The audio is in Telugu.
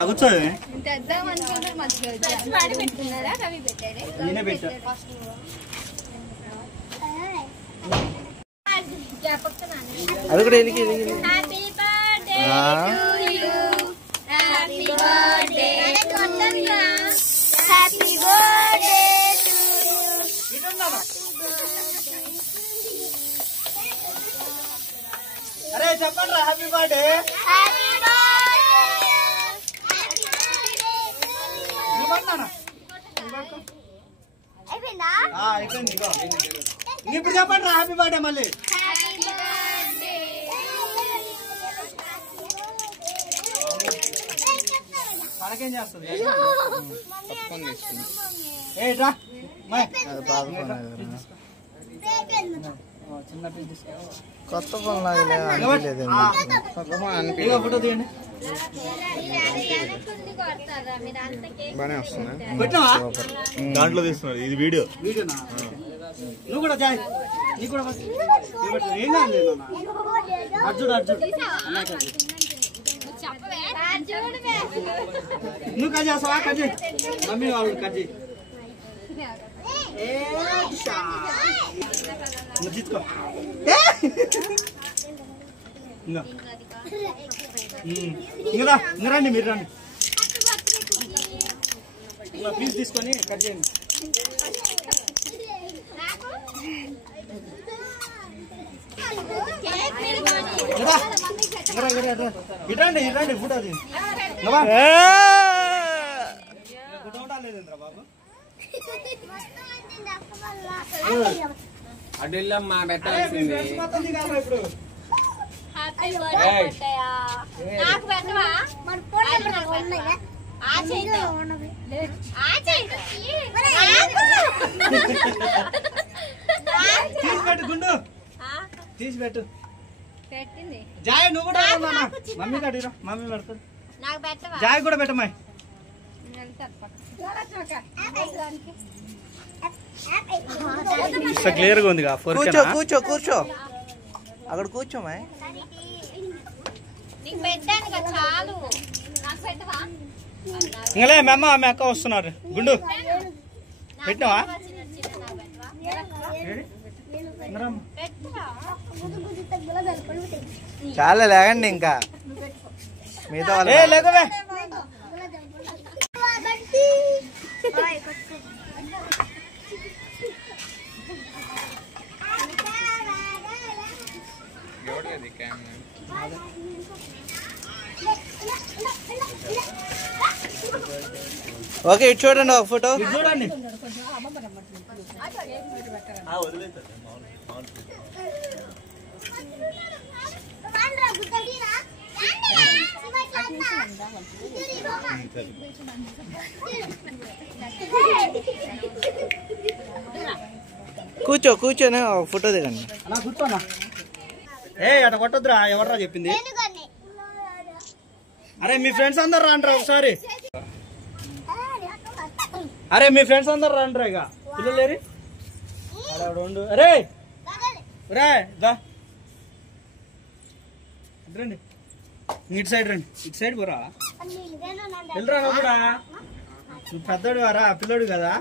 కూర్చోండి. అది కూడా అరే చెప్పండి హ్యాపీ బర్త్డే. ఇప్పుడు చెప్పండి హ్యాపీ బర్త్డే మళ్ళీ. మనకేం చేస్తుంది కొత్త ఫోన్ ఫోటో తీయండి. బానే వస్తుంది దాంట్లో తీస్తున్నారు. ఇది వీడియో. నువ్వు కూడా జాయ్ నీకు కూడా ఏం కాదు. అర్జుడు నువ్వు కట్ చేస్తావా? కట్ చేయి మమ్మీ వాళ్ళు కట్ చేయి. తీసుకో ఇంకా రండి మీరు రండి. పీస్ తీసుకొని కట్ చేయండి. ఇటండి ఇటండి ఫోటో అది లేదంట్రా బాబు. అడ్డమ్మా పెట్టాల్సింది. ఇప్పుడు తీసిపెట్టు గుండు తీసిపెట్టు. జాయ్ నువ్వు కూడా మమ్మీ కట్టిరా. మమ్మీ పెడతారు. జాయ్ కూడా పెట్టమ్మా. క్లియర్ గా ఉంది. కూర్చో కూర్చో కూర్చో అక్కడ కూర్చోమా. ఇంకలే మేమ్మ మీ అక్క వస్తున్నారు. గుండు పెట్టినావా? చాలా లేకండి ఇంకా మిగతా లేకవే. ఓకే ఇటు చూడండి ఒక ఫోటో. చూడండి కూర్చో కూర్చొని ఒక ఫోటో దిగండి. కూర్చోనా అట కొట్టొద్దురా. ఎవర్రా చెప్పింది? అరే మీ ఫ్రెండ్స్ అందరు రాండ్రా ఒకసారి. అరే మీ ఫ్రెండ్స్ అందరు రాండ్రా. ఇక పిల్లలు లేరి అరే రా రండి. ఇటు సైడ్ రండి. ఇటు సైడ్ పోరా. వెళ్ళరా కూడా. నువ్వు పెద్దోడు వారా పిల్లోడు కదా.